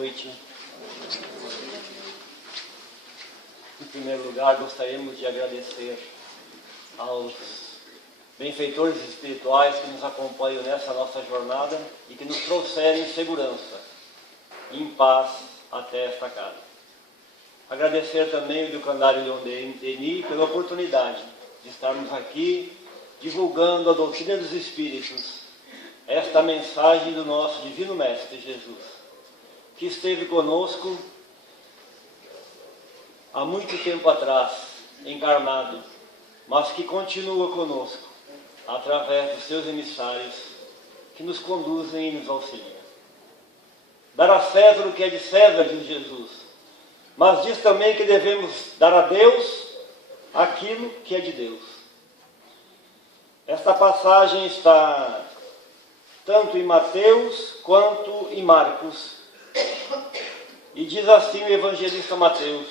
Noite. Em primeiro lugar, gostaríamos de agradecer aos benfeitores espirituais que nos acompanham nessa nossa jornada e que nos trouxeram em segurança e em paz até esta casa. Agradecer também o Educandário Leon Denis pela oportunidade de estarmos aqui divulgando a doutrina dos Espíritos, esta mensagem do nosso Divino Mestre Jesus, que esteve conosco há muito tempo atrás, encarnado, mas que continua conosco através dos seus emissários que nos conduzem e nos auxiliam. Dar a César o que é de César, diz Jesus, mas diz também que devemos dar a Deus aquilo que é de Deus. Esta passagem está tanto em Mateus quanto em Marcos. E diz assim o evangelista Mateus: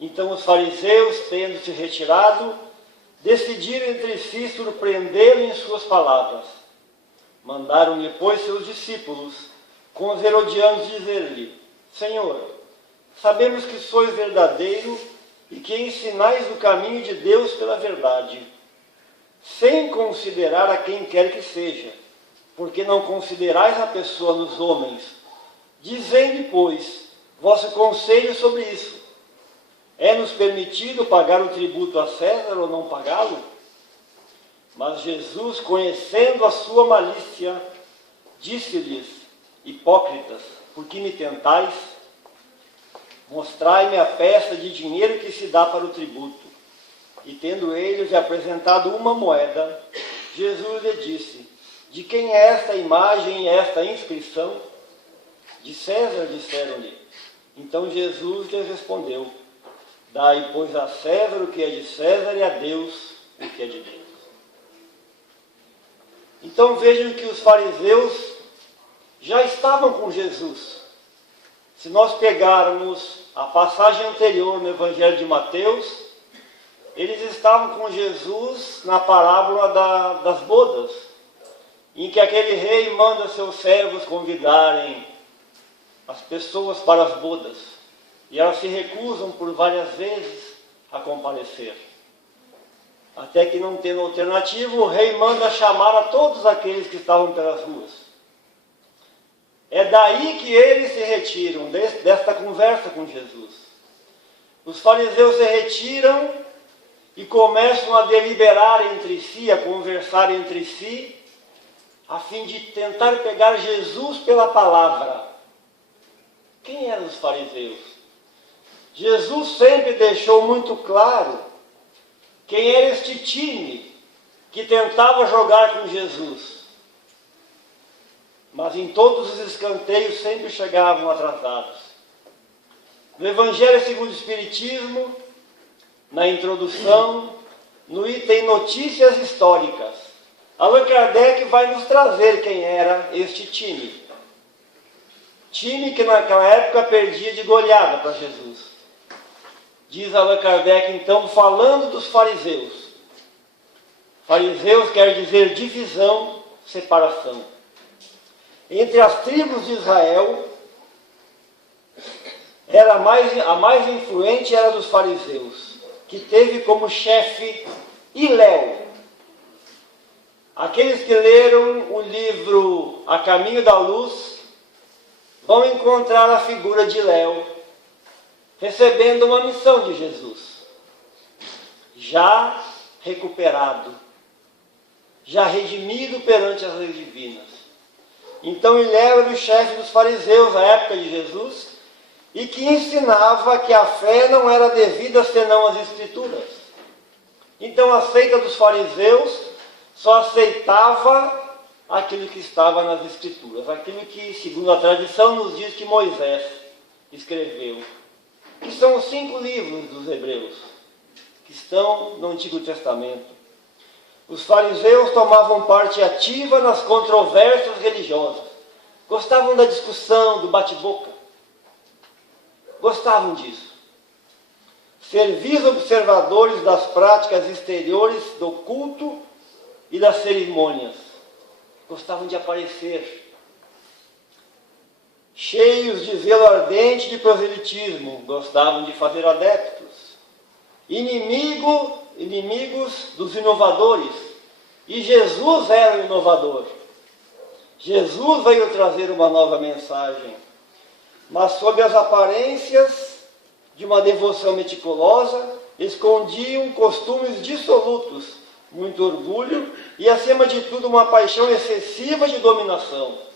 então os fariseus, tendo se retirado, decidiram entre si surpreendê-lo em suas palavras. Mandaram-lhe, pois, seus discípulos, com os herodianos, dizer-lhe: Senhor, sabemos que sois verdadeiro e que ensinais o caminho de Deus pela verdade, sem considerar a quem quer que seja, porque não considerais a pessoa nos homens. Dizendo, pois, vosso conselho sobre isso: é-nos permitido pagar o tributo a César ou não pagá-lo? Mas Jesus, conhecendo a sua malícia, disse-lhes: hipócritas, por que me tentais? Mostrai-me a peça de dinheiro que se dá para o tributo. E tendo eles apresentado uma moeda, Jesus lhe disse: de quem é esta imagem e esta inscrição? De César, disseram-lhe. Então Jesus lhes respondeu: dai, pois, a César o que é de César e a Deus o que é de Deus. Então vejam que os fariseus já estavam com Jesus. Se nós pegarmos a passagem anterior no Evangelho de Mateus, eles estavam com Jesus na parábola das bodas, em que aquele rei manda seus servos convidarem as pessoas para as bodas, e elas se recusam por várias vezes a comparecer. Até que, não tendo alternativa, o rei manda chamar a todos aqueles que estavam pelas ruas. É daí que eles se retiram, desta conversa com Jesus. Os fariseus se retiram e começam a deliberar entre si, a conversar entre si, a fim de tentar pegar Jesus pela palavra. Quem eram os fariseus? Jesus sempre deixou muito claro quem era este time que tentava jogar com Jesus. Mas em todos os escanteios sempre chegavam atrasados. No Evangelho segundo o Espiritismo, na introdução, no item Notícias Históricas, Allan Kardec vai nos trazer quem era este time. Time que naquela época perdia de goleada para Jesus. Diz Allan Kardec, então, falando dos fariseus. Fariseus quer dizer divisão, separação. Entre as tribos de Israel, a mais influente era dos fariseus, que teve como chefe Hilel. Aqueles que leram o livro A Caminho da Luz vão encontrar a figura de Hilel recebendo uma missão de Jesus, já recuperado, já redimido perante as leis divinas. Então Hilel era o chefe dos fariseus na época de Jesus e que ensinava que a fé não era devida senão às Escrituras. Então a seita dos fariseus só aceitava aquilo que estava nas Escrituras, aquilo que, segundo a tradição, nos diz que Moisés escreveu, que são os 5 livros dos Hebreus, que estão no Antigo Testamento. Os fariseus tomavam parte ativa nas controvérsias religiosas, gostavam da discussão, do bate-boca, gostavam disso. Servis observadores das práticas exteriores do culto e das cerimônias, gostavam de aparecer. cheios de zelo ardente de proselitismo, gostavam de fazer adeptos, inimigos dos inovadores. E Jesus era o inovador. Jesus veio trazer uma nova mensagem, mas sob as aparências de uma devoção meticulosa, escondiam costumes dissolutos, muito orgulho e, acima de tudo, uma paixão excessiva de dominação.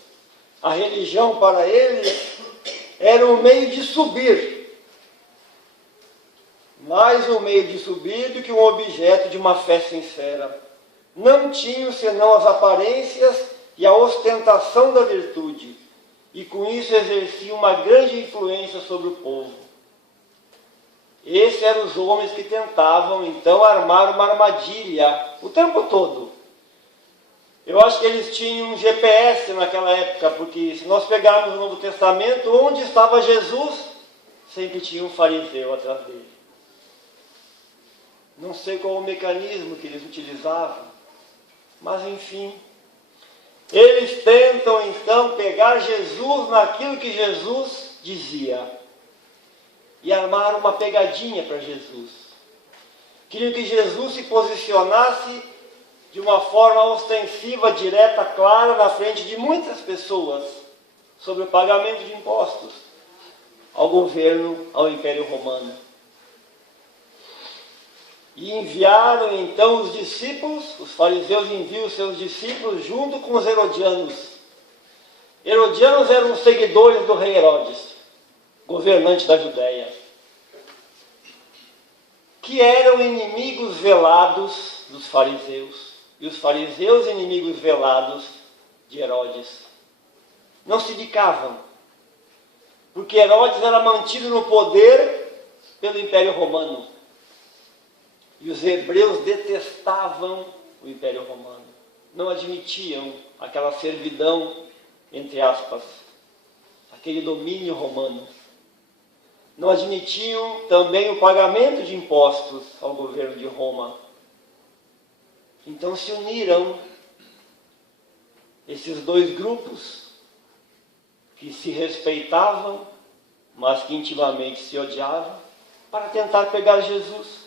A religião para eles era um meio de subir, mais um meio de subir do que um objeto de uma fé sincera. Não tinham senão as aparências e a ostentação da virtude, e com isso exerciam uma grande influência sobre o povo. Esses eram os homens que tentavam, então, armar uma armadilha o tempo todo. Eu acho que eles tinham um GPS naquela época, porque se nós pegarmos o Novo Testamento, onde estava Jesus, sempre tinha um fariseu atrás dele. Não sei qual o mecanismo que eles utilizavam, mas enfim. Eles tentam, então, pegar Jesus naquilo que Jesus dizia e armar uma pegadinha para Jesus. Queriam que Jesus se posicionasse de uma forma ostensiva, direta, clara, na frente de muitas pessoas sobre o pagamento de impostos ao governo, ao Império Romano. E enviaram então os discípulos, os fariseus enviam os seus discípulos junto com os herodianos. Herodianos eram os seguidores do rei Herodes, governante da Judéia, que eram inimigos velados dos fariseus, e os fariseus inimigos velados de Herodes. Não se bicavam, porque Herodes era mantido no poder pelo Império Romano. E os hebreus detestavam o Império Romano. Não admitiam aquela servidão, entre aspas, aquele domínio romano. Não admitiam também o pagamento de impostos ao governo de Roma. Então se uniram esses dois grupos que se respeitavam, mas que intimamente se odiavam, para tentar pegar Jesus.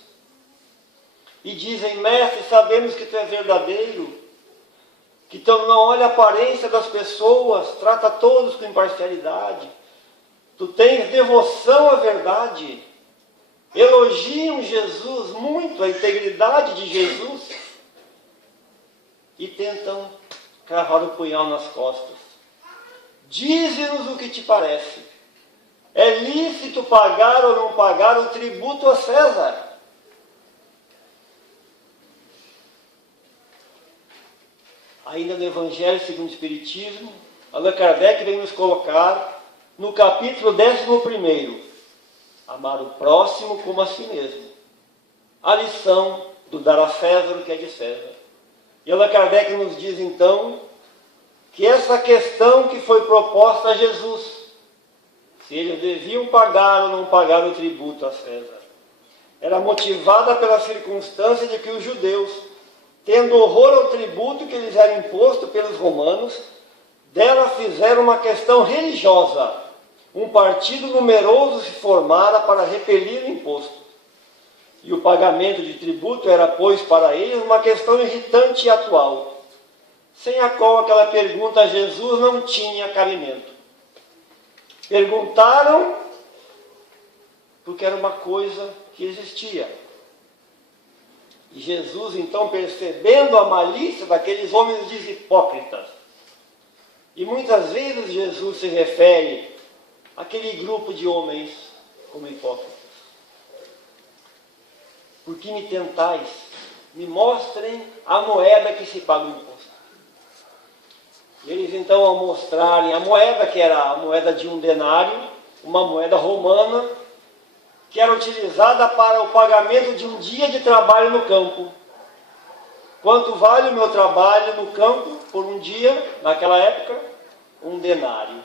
E dizem: mestre, sabemos que tu é verdadeiro, que tu não olha a aparência das pessoas, trata todos com imparcialidade, tu tens devoção à verdade, elogiam Jesus muito, a integridade de Jesus, e tentam cravar o punhal nas costas. Dize-nos o que te parece. É lícito pagar ou não pagar o tributo a César? Ainda no Evangelho segundo o Espiritismo, Allan Kardec vem nos colocar no capítulo 11, amar o próximo como a si mesmo. A lição do dar a César o que é de César. E Allan Kardec nos diz então que essa questão que foi proposta a Jesus, se eles deviam pagar ou não pagar o tributo a César, era motivada pela circunstância de que os judeus, tendo horror ao tributo que lhes era imposto pelos romanos, dela fizeram uma questão religiosa. Um partido numeroso se formara para repelir o imposto. E o pagamento de tributo era, pois, para eles uma questão irritante e atual, sem a qual aquela pergunta a Jesus não tinha cabimento. Perguntaram porque era uma coisa que existia. E Jesus, então, percebendo a malícia daqueles homens hipócritas, e muitas vezes Jesus se refere àquele grupo de homens como hipócritas. Por que me tentais? Me mostrem a moeda que se paga o imposto. E eles, então, ao mostrarem a moeda, que era a moeda de um denário, uma moeda romana, que era utilizada para o pagamento de um dia de trabalho no campo. Quanto vale o meu trabalho no campo por um dia, naquela época? Um denário.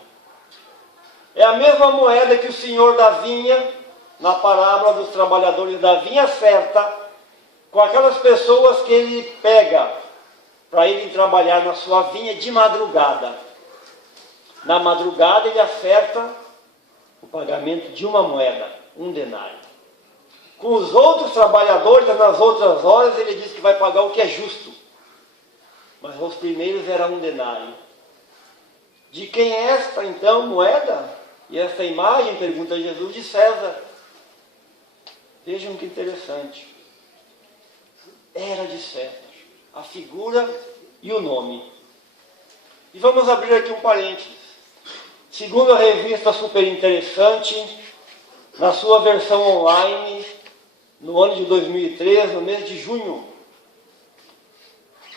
É a mesma moeda que o senhor da vinha, na parábola dos trabalhadores da vinha, acerta com aquelas pessoas que ele pega para irem trabalhar na sua vinha de madrugada. Na madrugada ele acerta o pagamento de uma moeda, um denário. Com os outros trabalhadores, nas outras horas, ele diz que vai pagar o que é justo. Mas aos primeiros era um denário. De quem é esta, então, moeda? E esta imagem, pergunta Jesus, de César. Vejam que interessante. Era de César. A figura e o nome. E vamos abrir aqui um parênteses. Segundo a revista Super Interessante, na sua versão online, no ano de 2003, no mês de junho,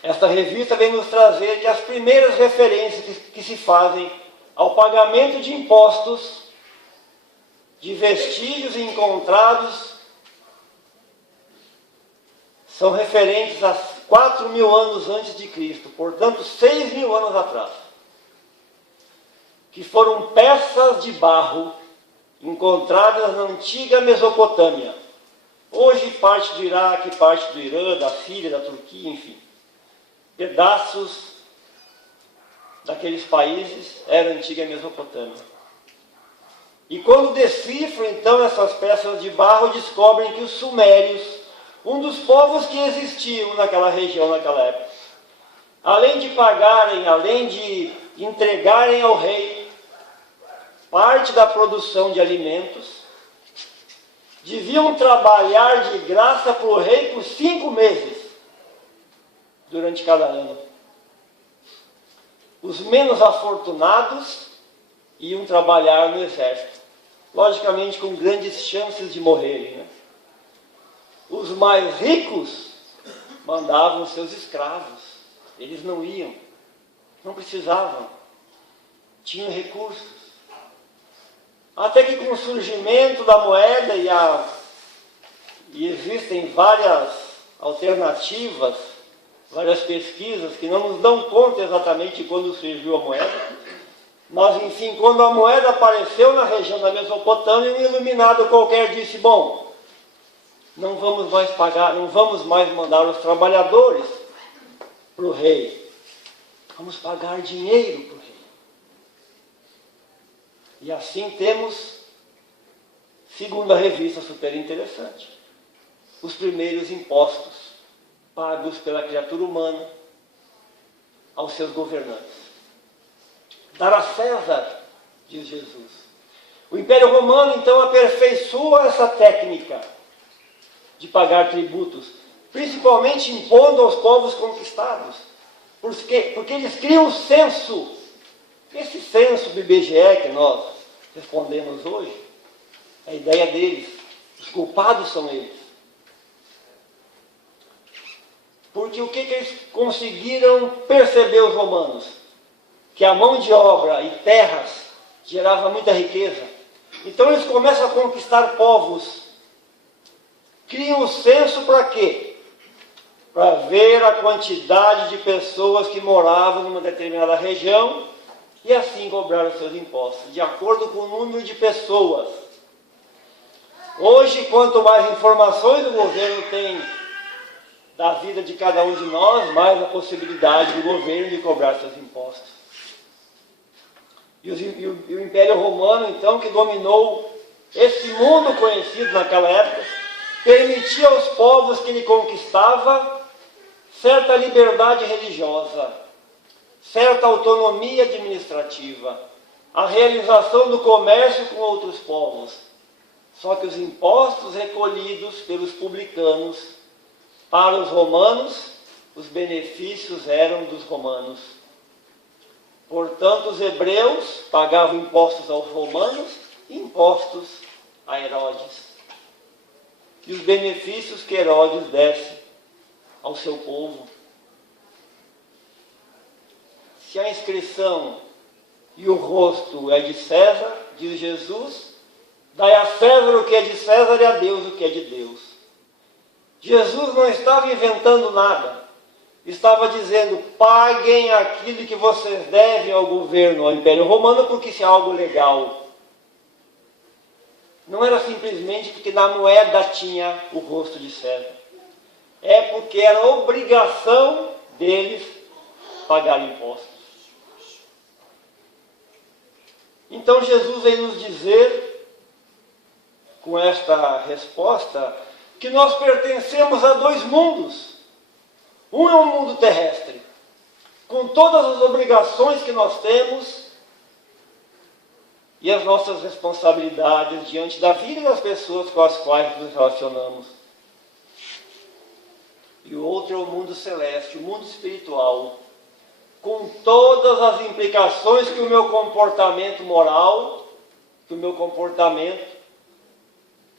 esta revista vem nos trazer que as primeiras referências que se fazem ao pagamento de impostos de vestígios encontrados são referentes a 4.000 anos antes de Cristo, portanto 6.000 anos atrás, que foram peças de barro encontradas na antiga Mesopotâmia. Hoje parte do Iraque, parte do Irã, da Síria, da Turquia, enfim. Pedaços daqueles países era a antiga Mesopotâmia. E quando decifram então essas peças de barro, descobrem que os sumérios, um dos povos que existiam naquela região, naquela época, além de pagarem, além de entregarem ao rei parte da produção de alimentos, deviam trabalhar de graça para o rei por 5 meses, durante cada ano. Os menos afortunados iam trabalhar no exército, logicamente com grandes chances de morrerem, né? Os mais ricos mandavam seus escravos, eles não iam, não precisavam, tinham recursos. Até que com o surgimento da moeda e existem várias alternativas, várias pesquisas que não nos dão conta exatamente de quando surgiu a moeda, mas enfim, quando a moeda apareceu na região da Mesopotâmia, um iluminado qualquer disse, bom, não vamos mais pagar, não vamos mais mandar os trabalhadores para o rei, vamos pagar dinheiro para o rei. E assim temos, segundo a revista Super Interessante, os primeiros impostos pagos pela criatura humana aos seus governantes. Dar a César, diz Jesus. O Império Romano, então, aperfeiçoa essa técnica de pagar tributos, principalmente impondo aos povos conquistados, porque eles criam o censo. Esse censo do IBGE que nós respondemos hoje, a ideia deles, os culpados são eles. Porque o que eles conseguiram perceber, os romanos? Que a mão de obra e terras gerava muita riqueza. Então eles começam a conquistar povos. Criam o censo para quê? Para ver a quantidade de pessoas que moravam numa determinada região e assim cobrar os seus impostos, de acordo com o número de pessoas. Hoje, quanto mais informações o governo tem da vida de cada um de nós, mais a possibilidade do governo de cobrar seus impostos. E o Império Romano, então, que dominou esse mundo conhecido naquela época, permitia aos povos que ele conquistava certa liberdade religiosa, certa autonomia administrativa, a realização do comércio com outros povos. Só que os impostos recolhidos pelos publicanos para os romanos, os benefícios eram dos romanos. Portanto, os hebreus pagavam impostos aos romanos e impostos a Herodes. E os benefícios que Herodes desse ao seu povo. Se a inscrição e o rosto é de César, diz Jesus, dai a César o que é de César e a Deus o que é de Deus. Jesus não estava inventando nada. Estava dizendo, paguem aquilo que vocês devem ao governo, ao Império Romano, porque isso é algo legal. Não era simplesmente porque na moeda tinha o rosto de César. É porque era obrigação deles pagar impostos. Então Jesus vem nos dizer, com esta resposta, que nós pertencemos a dois mundos. Um é um mundo terrestre, com todas as obrigações que nós temos e as nossas responsabilidades diante da vida das pessoas com as quais nos relacionamos. E o outro é o mundo celeste, o mundo espiritual, com todas as implicações que o meu comportamento moral, que o meu comportamento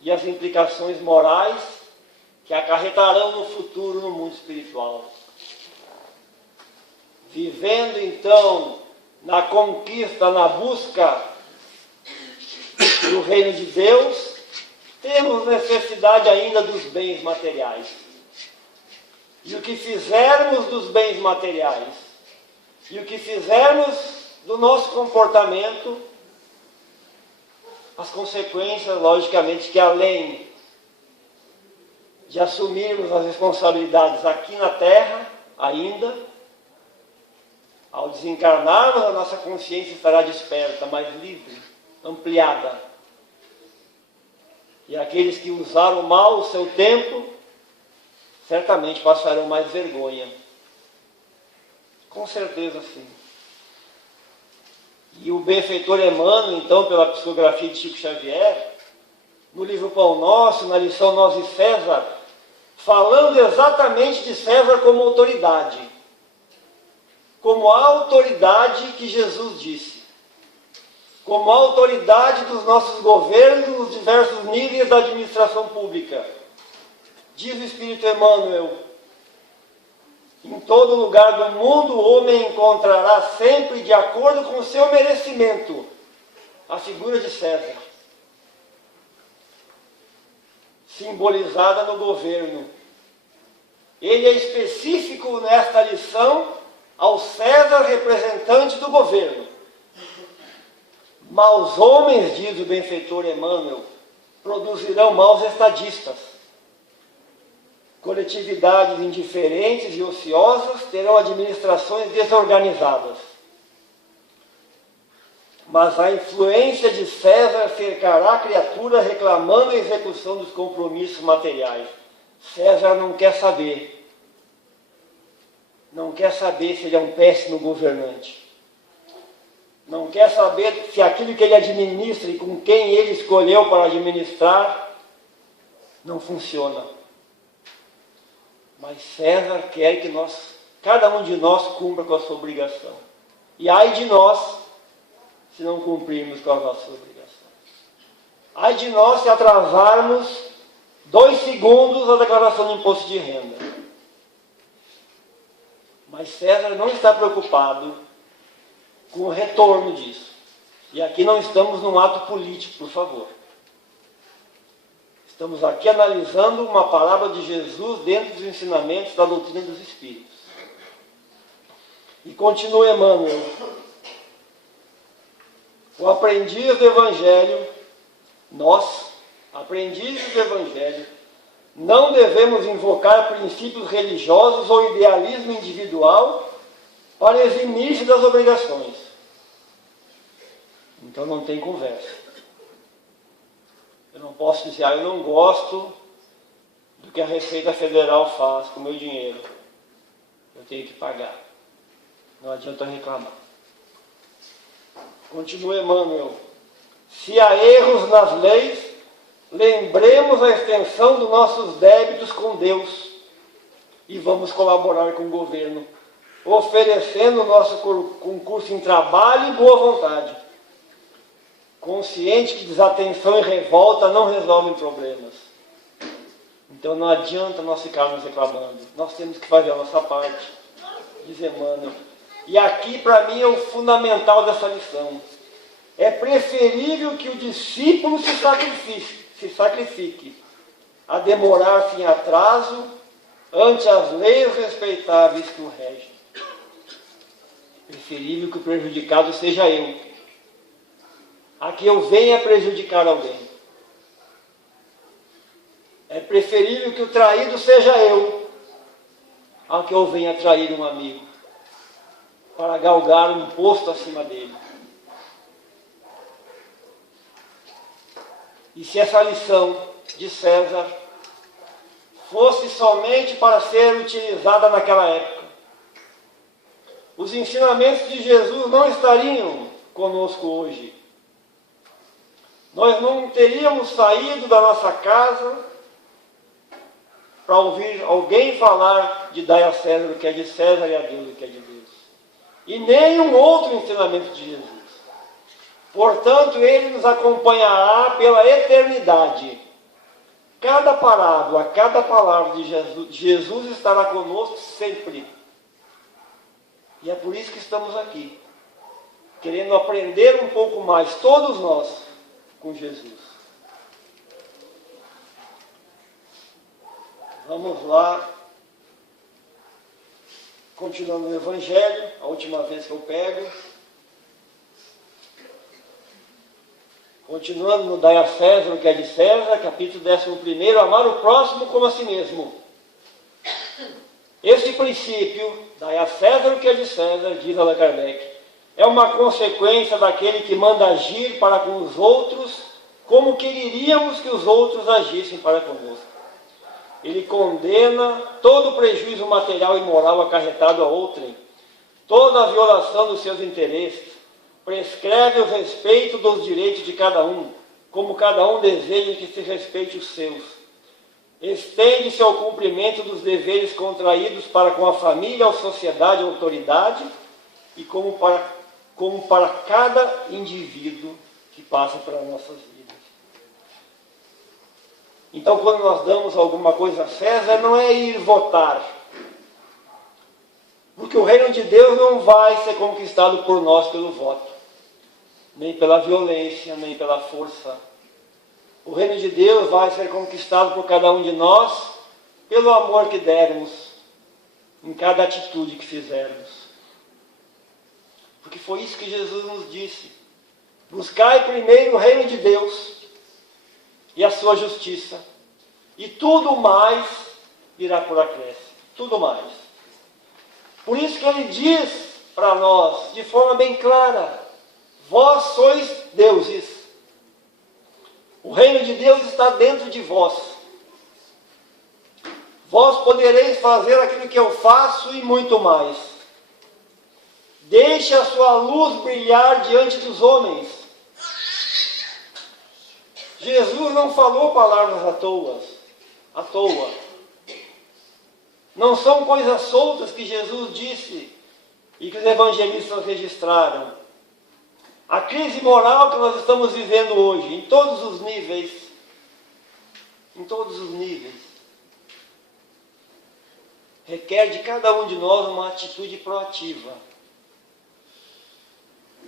e as implicações morais que acarretarão no futuro no mundo espiritual. Vivendo então na conquista, na busca do reino de Deus, temos necessidade ainda dos bens materiais. E o que fizermos dos bens materiais, e o que fizermos do nosso comportamento, as consequências, logicamente, que além de assumirmos as responsabilidades aqui na Terra, ainda, ao desencarnarmos, a nossa consciência estará desperta, mais livre, ampliada. E aqueles que usaram mal o seu tempo, certamente passarão mais vergonha. Com certeza sim. E o benfeitor Emmanuel, então, pela psicografia de Chico Xavier, no livro Pão Nosso, na lição Nós e César, falando exatamente de César como autoridade. Como a autoridade que Jesus disse. Como a autoridade dos nossos governos nos diversos níveis da administração pública. Diz o Espírito Emmanuel, em todo lugar do mundo o homem encontrará sempre, de acordo com o seu merecimento, a figura de César, simbolizada no governo. Ele é específico nesta lição ao César representante do governo. Maus homens, diz o benfeitor Emmanuel, produzirão maus estadistas. Coletividades indiferentes e ociosas terão administrações desorganizadas. Mas a influência de César cercará a criatura reclamando a execução dos compromissos materiais. César não quer saber. Não quer saber se ele é um péssimo governante. Não quer saber se aquilo que ele administra e com quem ele escolheu para administrar não funciona. Mas César quer que cada um de nós cumpra com a sua obrigação. E ai de nós se não cumprirmos com as nossas obrigações. Ai de nós se atrasarmos 2 segundos a declaração de imposto de renda. Mas César não está preocupado com o retorno disso. E aqui não estamos num ato político, por favor. Estamos aqui analisando uma palavra de Jesus dentro dos ensinamentos da doutrina dos Espíritos. E continua Emmanuel. O aprendiz do Evangelho, nós, aprendizes do Evangelho, não devemos invocar princípios religiosos ou idealismo individual para eximir-se das obrigações. Então não tem conversa. Eu não posso dizer, eu não gosto do que a Receita Federal faz com o meu dinheiro. Eu tenho que pagar. Não adianta reclamar. Continua Emmanuel. Se há erros nas leis, lembremos a extensão dos nossos débitos com Deus e vamos colaborar com o governo, oferecendo o nosso concurso em trabalho e boa vontade. Consciente que desatenção e revolta não resolvem problemas. Então não adianta nós ficarmos reclamando. Nós temos que fazer a nossa parte, diz Emmanuel. E aqui para mim é o fundamental dessa lição. É preferível que o discípulo se sacrifique a demorar-se em atraso ante as leis respeitáveis que o regem. Preferível que o prejudicado seja eu, a que eu venha prejudicar alguém. É preferível que o traído seja eu, a que eu venha trair um amigo, para galgar um posto acima dele. E se essa lição de César fosse somente para ser utilizada naquela época, os ensinamentos de Jesus não estariam conosco hoje. Nós não teríamos saído da nossa casa para ouvir alguém falar de dar a César o que é de César e a Deus o que é de Deus. E nenhum outro ensinamento de Jesus. Portanto, ele nos acompanhará pela eternidade. Cada parábola, cada palavra de Jesus estará conosco sempre. E é por isso que estamos aqui, querendo aprender um pouco mais, todos nós, com Jesus. Vamos lá, continuando no Evangelho, a última vez que eu pego. Continuando no Dai a César o que é de César, capítulo 11, amar o próximo como a si mesmo. Este princípio, Dai a César o que é de César, diz Allan Kardec, é uma consequência daquele que manda agir para com os outros como quereríamos que os outros agissem para conosco. Ele condena todo o prejuízo material e moral acarretado a outrem, toda a violação dos seus interesses, prescreve o respeito dos direitos de cada um, como cada um deseja que se respeite os seus. Estende-se ao cumprimento dos deveres contraídos para com a família, a sociedade, a autoridade, e como para cada indivíduo que passa pelas nossas vidas. Então, quando nós damos alguma coisa a César, não é ir votar. Porque o reino de Deus não vai ser conquistado por nós pelo voto, nem pela violência, nem pela força. O reino de Deus vai ser conquistado por cada um de nós pelo amor que dermos em cada atitude que fizermos. Porque foi isso que Jesus nos disse. Buscai primeiro o reino de Deus e a sua justiça, e tudo mais virá por acréscimo. Tudo mais. Por isso que ele diz para nós, de forma bem clara, vós sois deuses. O reino de Deus está dentro de vós. Vós podereis fazer aquilo que eu faço e muito mais. Deixe a sua luz brilhar diante dos homens. Jesus não falou palavras à toa. Não são coisas soltas que Jesus disse e que os evangelistas registraram. A crise moral que nós estamos vivendo hoje, em todos os níveis, requer de cada um de nós uma atitude proativa.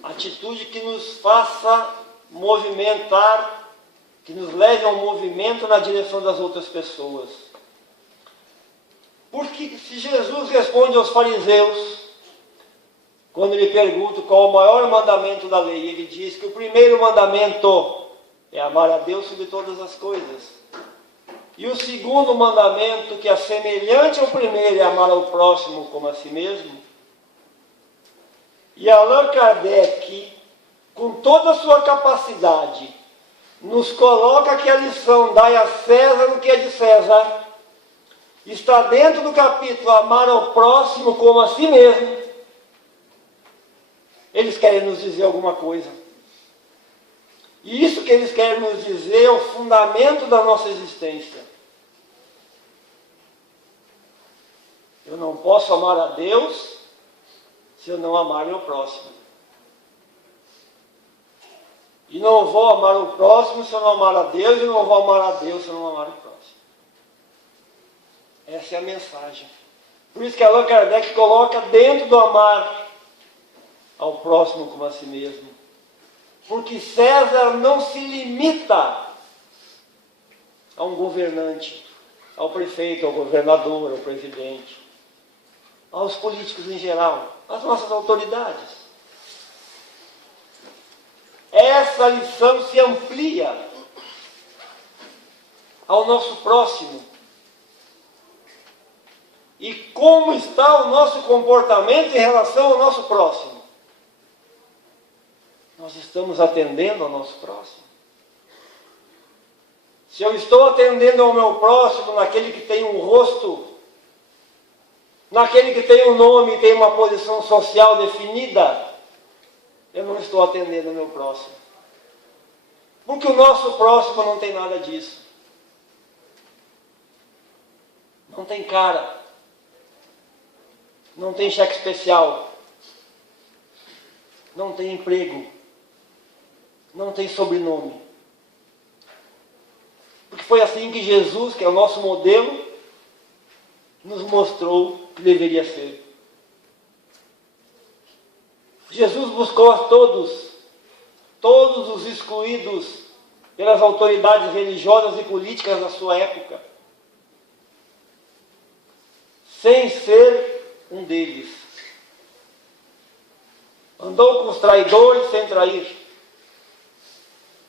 Atitude que nos faça movimentar, que nos leve a um movimento na direção das outras pessoas. Porque se Jesus responde aos fariseus, quando lhe pergunto qual o maior mandamento da lei, ele diz que o primeiro mandamento é amar a Deus sobre todas as coisas. E o segundo mandamento, que é semelhante ao primeiro, é amar ao próximo como a si mesmo. E Allan Kardec, com toda a sua capacidade, nos coloca que a lição dai a César o que é de César, está dentro do capítulo amar ao próximo como a si mesmo. Eles querem nos dizer alguma coisa. E isso que eles querem nos dizer é o fundamento da nossa existência. Eu não posso amar a Deus se eu não amar meu próximo. E não vou amar o próximo se eu não amar a Deus, e não vou amar a Deus se eu não amar o próximo. Essa é a mensagem. Por isso que Allan Kardec coloca dentro do amar ao próximo como a si mesmo. Porque César não se limita a um governante, ao prefeito, ao governador, ao presidente, aos políticos em geral, às nossas autoridades. Essa lição se amplia ao nosso próximo. E como está o nosso comportamento em relação ao nosso próximo? Nós estamos atendendo ao nosso próximo? se eu estou atendendo ao meu próximo, naquele que tem um rosto, naquele que tem um nome e tem uma posição social definida, eu não estou atendendo ao meu próximo. Porque o nosso próximo não tem nada disso. Não tem cara. Não tem cheque especial. Não tem emprego. Não tem sobrenome. Porque foi assim que Jesus, que é o nosso modelo, nos mostrou que deveria ser. Jesus buscou a todos os excluídos pelas autoridades religiosas e políticas da sua época, sem ser um deles. Andou com os traidores sem trair.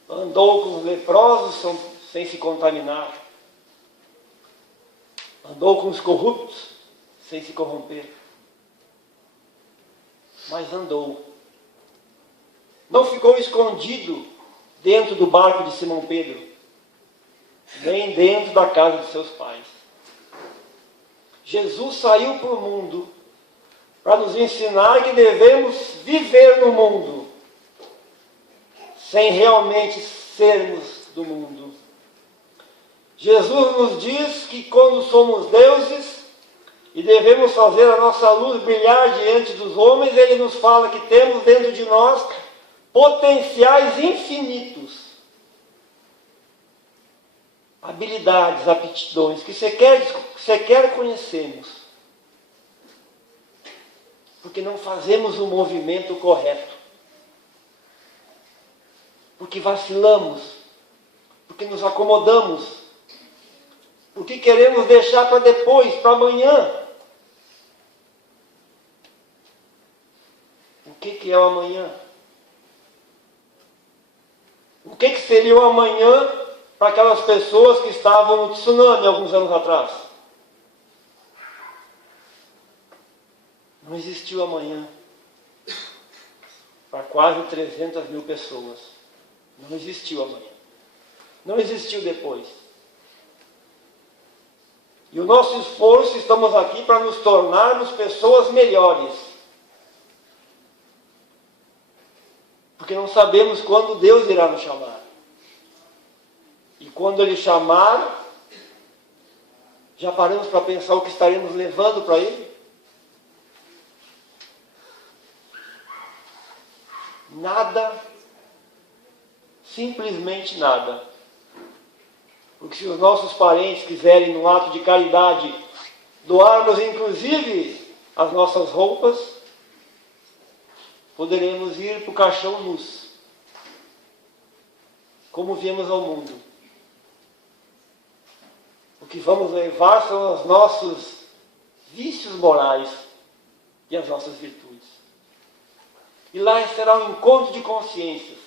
Andou com os leprosos sem se contaminar. Andou com os corruptos sem se corromper. Mas andou. Não ficou escondido dentro do barco de Simão Pedro, nem dentro da casa de seus pais. Jesus saiu para o mundo para nos ensinar que devemos viver no mundo, sem realmente sermos do mundo. Jesus nos diz que quando somos deuses e devemos fazer a nossa luz brilhar diante dos homens, Ele nos fala que temos dentro de nós potenciais infinitos, habilidades, aptidões que sequer conhecemos, porque não fazemos o movimento correto, porque vacilamos, porque nos acomodamos, porque queremos deixar para depois, para amanhã. O que é o amanhã? O que seria o amanhã para aquelas pessoas que estavam no tsunami alguns anos atrás? Não existiu amanhã para quase 300 mil pessoas. Não existiu amanhã. Não existiu depois. E o nosso esforço, estamos aqui para nos tornarmos pessoas melhores. Porque não sabemos quando Deus irá nos chamar. E quando Ele chamar, já paramos para pensar o que estaremos levando para Ele? Nada, simplesmente nada. Porque se os nossos parentes quiserem, no ato de caridade, doarmos inclusive as nossas roupas, poderemos ir para o caixão nus, como viemos ao mundo. O que vamos levar são os nossos vícios morais e as nossas virtudes. E lá será um encontro de consciências.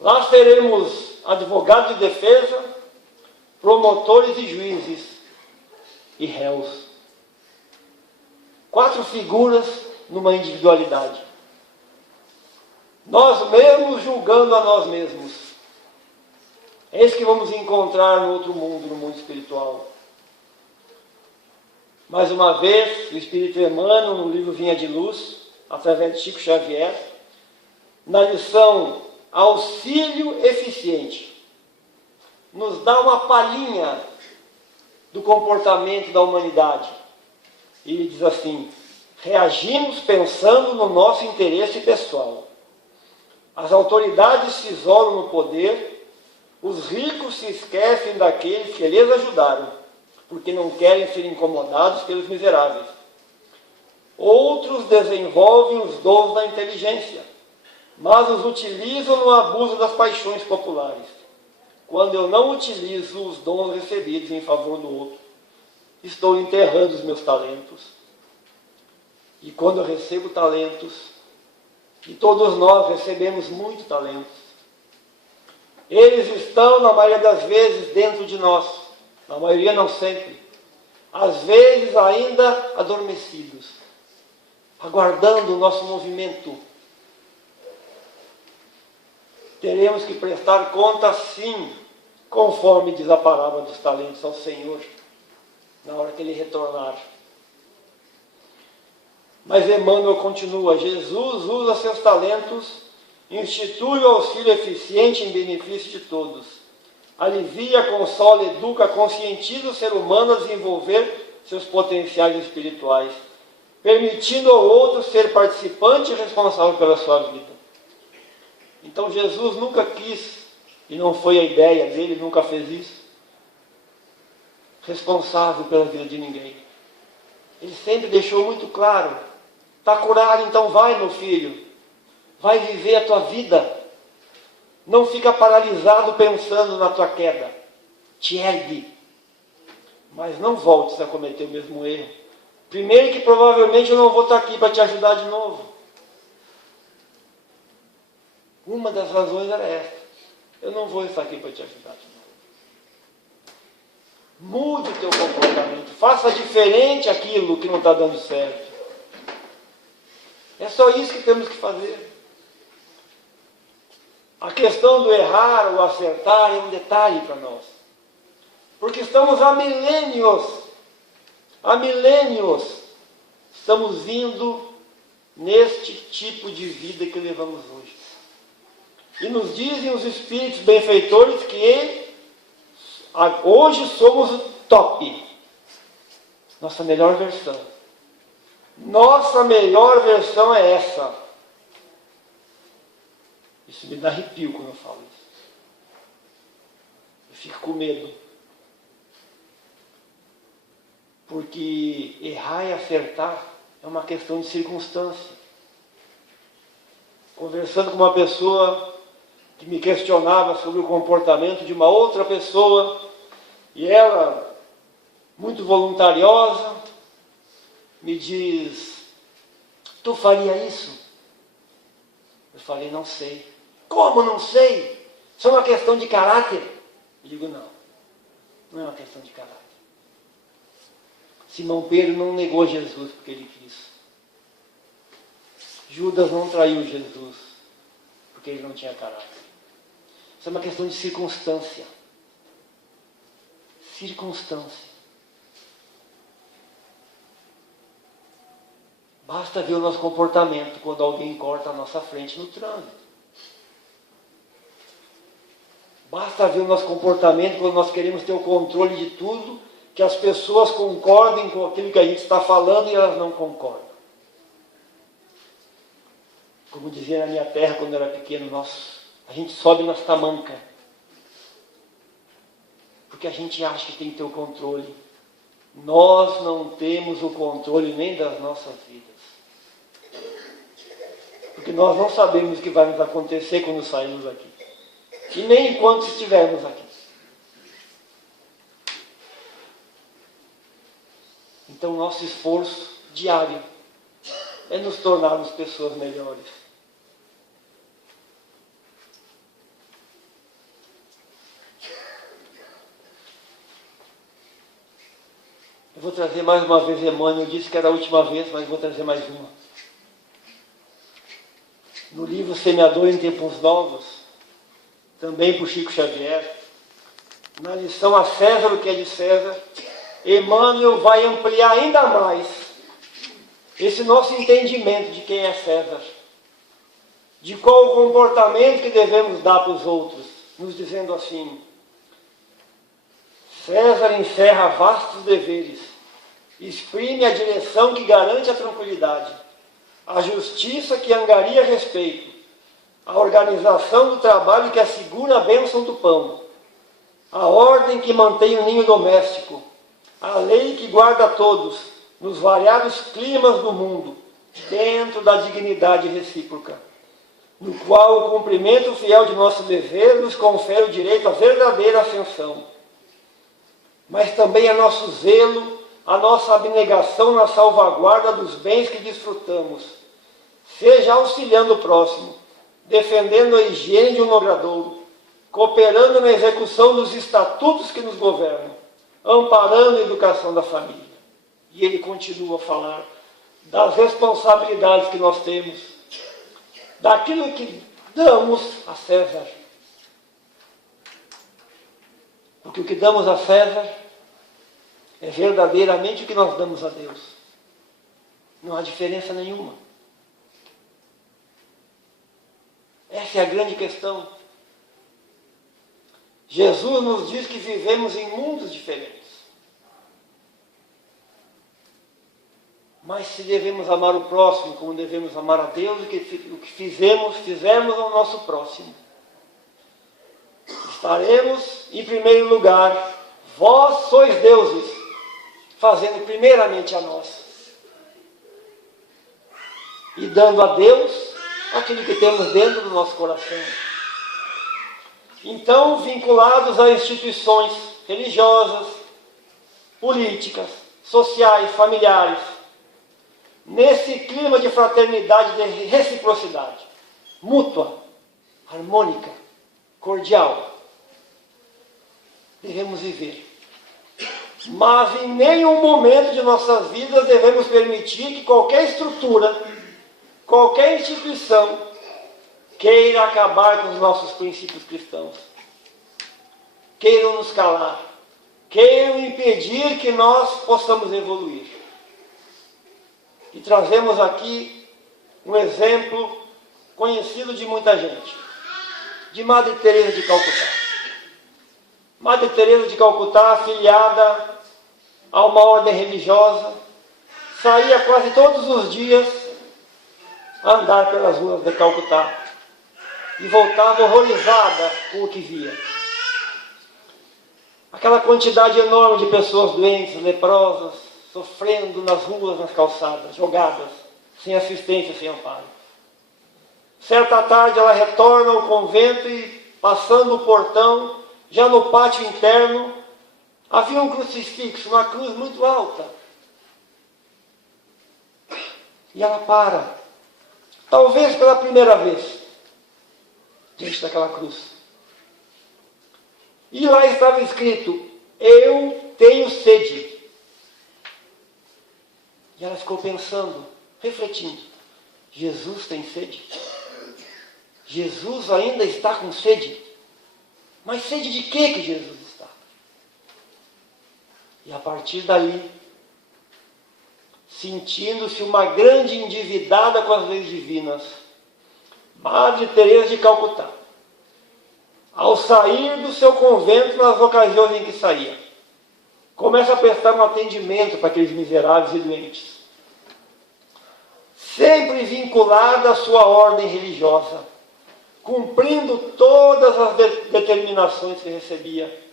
Lá seremos advogados de defesa, promotores e juízes e réus. 4 figuras numa individualidade. Nós mesmos julgando a nós mesmos. É isso que vamos encontrar no outro mundo, no mundo espiritual. Mais uma vez, o Espírito Emmanuel, no livro Vinha de Luz, através de Chico Xavier, na lição Auxílio Eficiente, nos dá uma palhinha do comportamento da humanidade. E ele diz assim: reagimos pensando no nosso interesse pessoal. As autoridades se isolam no poder, os ricos se esquecem daqueles que lhes ajudaram, porque não querem ser incomodados pelos miseráveis. Outros desenvolvem os dons da inteligência, mas os utilizam no abuso das paixões populares. Quando eu não utilizo os dons recebidos em favor do outro, estou enterrando os meus talentos. E quando eu recebo talentos, e todos nós recebemos muitos talentos, eles estão, na maioria das vezes, dentro de nós. Na maioria, não sempre. Às vezes, ainda adormecidos, aguardando o nosso movimento. Teremos que prestar conta, sim, conforme diz a parábola dos talentos ao Senhor, na hora que ele retornar. Mas Emmanuel continua: Jesus usa seus talentos, institui o auxílio eficiente em benefício de todos. Alivia, consola, educa, conscientiza o ser humano a desenvolver seus potenciais espirituais, permitindo ao outro ser participante e responsável pela sua vida. Então Jesus nunca quis, e não foi a ideia dele, nunca fez isso, responsável pela vida de ninguém. Ele sempre deixou muito claro: está curado, então vai, meu filho, vai viver a tua vida. Não fica paralisado pensando na tua queda. Te ergue. Mas não voltes a cometer o mesmo erro. Primeiro que provavelmente eu não vou estar aqui para te ajudar de novo. Uma das razões era essa. Eu não vou estar aqui para te ajudar de novo. Mude o teu comportamento. Faça diferente aquilo que não está dando certo. É só isso que temos que fazer. A questão do errar ou acertar é um detalhe para nós. Porque estamos há milênios, estamos indo neste tipo de vida que levamos hoje. E nos dizem os espíritos benfeitores que hoje somos o top. Nossa melhor versão. Nossa melhor versão é essa. Isso me dá arrepio quando eu falo isso. Eu fico com medo. Porque errar e acertar é uma questão de circunstância. Conversando com uma pessoa que me questionava sobre o comportamento de uma outra pessoa, e ela, muito voluntariosa, me diz: tu faria isso? Eu falei: não sei. Como não sei? Isso é uma questão de caráter. Eu digo: não, não é uma questão de caráter. Simão Pedro não negou Jesus porque ele quis. Judas não traiu Jesus porque ele não tinha caráter. Isso é uma questão de circunstância. Circunstância. Basta ver o nosso comportamento quando alguém corta a nossa frente no trânsito. Basta ver o nosso comportamento quando nós queremos ter o controle de tudo, que as pessoas concordem com aquilo que a gente está falando e elas não concordam. Como dizia na minha terra quando eu era pequeno, a gente sobe nas tamancas. Porque a gente acha que tem que ter o controle. Nós não temos o controle nem das nossas vidas. Porque nós não sabemos o que vai nos acontecer quando sairmos daqui. E nem enquanto estivermos aqui. Então, nosso esforço diário é nos tornarmos pessoas melhores. Eu vou trazer mais uma vez Emmanuel. Eu disse que era a última vez, mas vou trazer mais uma. No livro Semeador em Tempos Novos, também por Chico Xavier, na lição A César o que é de César, Emmanuel vai ampliar ainda mais esse nosso entendimento de quem é César, de qual o comportamento que devemos dar para os outros, nos dizendo assim: César encerra vastos deveres, exprime a direção que garante a tranquilidade, a justiça que angaria respeito, a organização do trabalho que assegura a bênção do pão, a ordem que mantém o ninho doméstico, a lei que guarda todos nos variados climas do mundo, dentro da dignidade recíproca, no qual o cumprimento fiel de nosso dever nos confere o direito à verdadeira ascensão. Mas também é nosso zelo, a nossa abnegação na salvaguarda dos bens que desfrutamos, seja auxiliando o próximo, defendendo a higiene de um logradouro, cooperando na execução dos estatutos que nos governam, amparando a educação da família. E ele continua a falar das responsabilidades que nós temos, daquilo que damos a César. Porque o que damos a César é verdadeiramente o que nós damos a Deus. Não há diferença nenhuma. Essa é a grande questão. Jesus nos diz que vivemos em mundos diferentes. Mas se devemos amar o próximo como devemos amar a Deus, o que fizermos ao nosso próximo, estaremos em primeiro lugar. Vós sois deuses, fazendo primeiramente a nós. E dando a Deus aquilo que temos dentro do nosso coração. Então, vinculados a instituições religiosas, políticas, sociais, familiares, nesse clima de fraternidade, de reciprocidade, mútua, harmônica, cordial, devemos viver. Mas em nenhum momento de nossas vidas devemos permitir que qualquer estrutura, qualquer instituição queira acabar com os nossos princípios cristãos, queiram nos calar, queiram impedir que nós possamos evoluir. E trazemos aqui um exemplo conhecido de muita gente, de Madre Teresa de Calcutá. Madre Teresa de Calcutá, afiliada a uma ordem religiosa, saía quase todos os dias a andar pelas ruas de Calcutá e voltava horrorizada com o que via. Aquela quantidade enorme de pessoas doentes, leprosas, sofrendo nas ruas, nas calçadas, jogadas, sem assistência, sem amparo. Certa tarde ela retorna ao convento e, passando o portão, já no pátio interno, havia um crucifixo, uma cruz muito alta. E ela para, talvez pela primeira vez, diante daquela cruz. E lá estava escrito: eu tenho sede. E ela ficou pensando, refletindo: Jesus tem sede? Jesus ainda está com sede? Mas sede de que Jesus está? E a partir dali, sentindo-se uma grande endividada com as leis divinas, Madre Teresa de Calcutá, ao sair do seu convento nas ocasiões em que saía, começa a prestar um atendimento para aqueles miseráveis e doentes, sempre vinculada à sua ordem religiosa, cumprindo todas as determinações que recebia,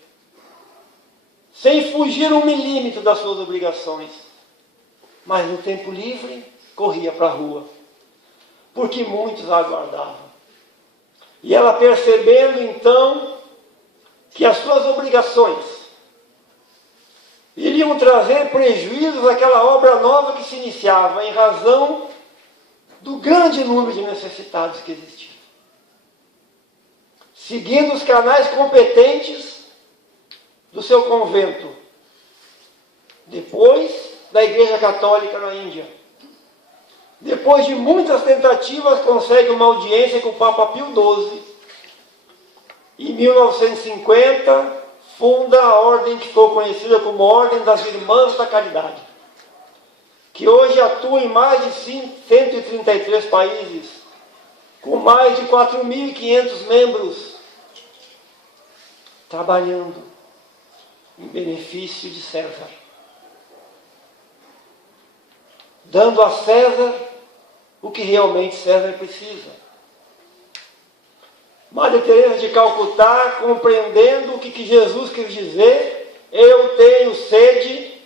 sem fugir um milímetro das suas obrigações, mas no tempo livre corria para a rua, porque muitos a aguardavam. E ela, percebendo então que as suas obrigações iriam trazer prejuízos àquela obra nova que se iniciava, em razão do grande número de necessitados que existiam, seguindo os canais competentes do seu convento, depois da Igreja Católica na Índia. Depois de muitas tentativas, consegue uma audiência com o Papa Pio XII. Em 1950, funda a ordem que ficou conhecida como Ordem das Irmãs da Caridade, que hoje atua em mais de 133 países, com mais de 4.500 membros, trabalhando em benefício de César, dando a César o que realmente César precisa. Madre Teresa de Calcutá, compreendendo o que Jesus quis dizer, eu tenho sede,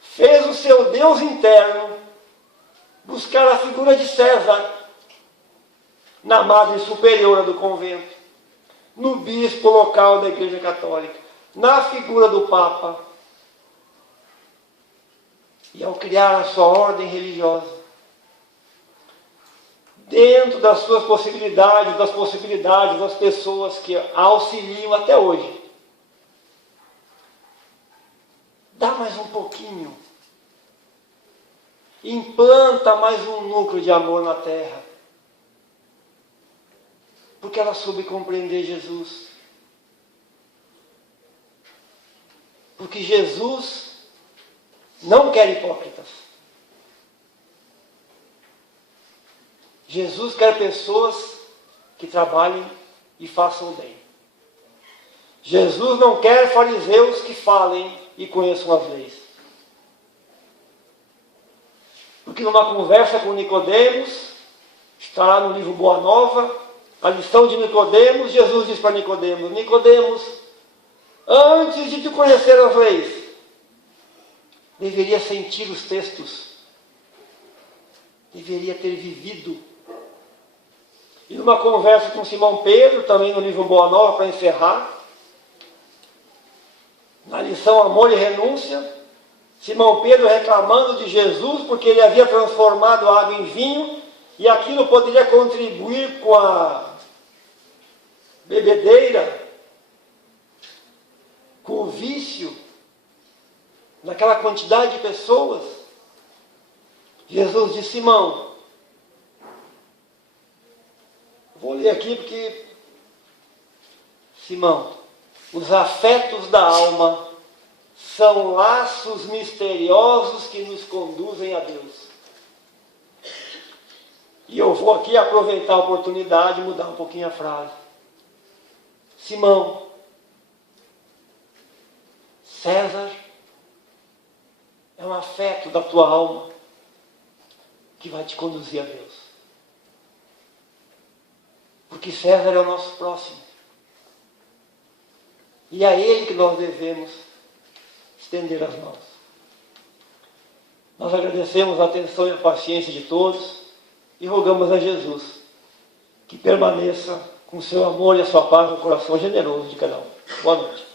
fez o seu Deus interno buscar a figura de César na Madre Superiora do convento, no bispo local da Igreja Católica, na figura do Papa. E ao criar a sua ordem religiosa, dentro das suas possibilidades, das possibilidades das pessoas que a auxiliam até hoje, dá mais um pouquinho, implanta mais um núcleo de amor na terra, porque ela soube compreender Jesus. Porque Jesus não quer hipócritas. Jesus quer pessoas que trabalhem e façam o bem. Jesus não quer fariseus que falem e conheçam as leis. Porque numa conversa com Nicodemos, está lá no livro Boa Nova, a lição de Nicodemos, Jesus diz para Nicodemos: Nicodemos, antes de te conhecer as leis, deveria sentir os textos, deveria ter vivido. E numa conversa com Simão Pedro, também no livro Boa Nova, para encerrar, na lição Amor e Renúncia, Simão Pedro reclamando de Jesus porque ele havia transformado a água em vinho e aquilo poderia contribuir com a bebedeira, com o vício, naquela quantidade de pessoas. Jesus disse: Simão, vou ler aqui porque, Simão, os afetos da alma são laços misteriosos que nos conduzem a Deus. E eu vou aqui aproveitar a oportunidade e mudar um pouquinho a frase. Simão, César é um afeto da tua alma que vai te conduzir a Deus. Porque César é o nosso próximo. E é a ele que nós devemos estender as mãos. Nós agradecemos a atenção e a paciência de todos e rogamos a Jesus que permaneça com seu amor e a sua paz no coração generoso de cada um. Boa noite.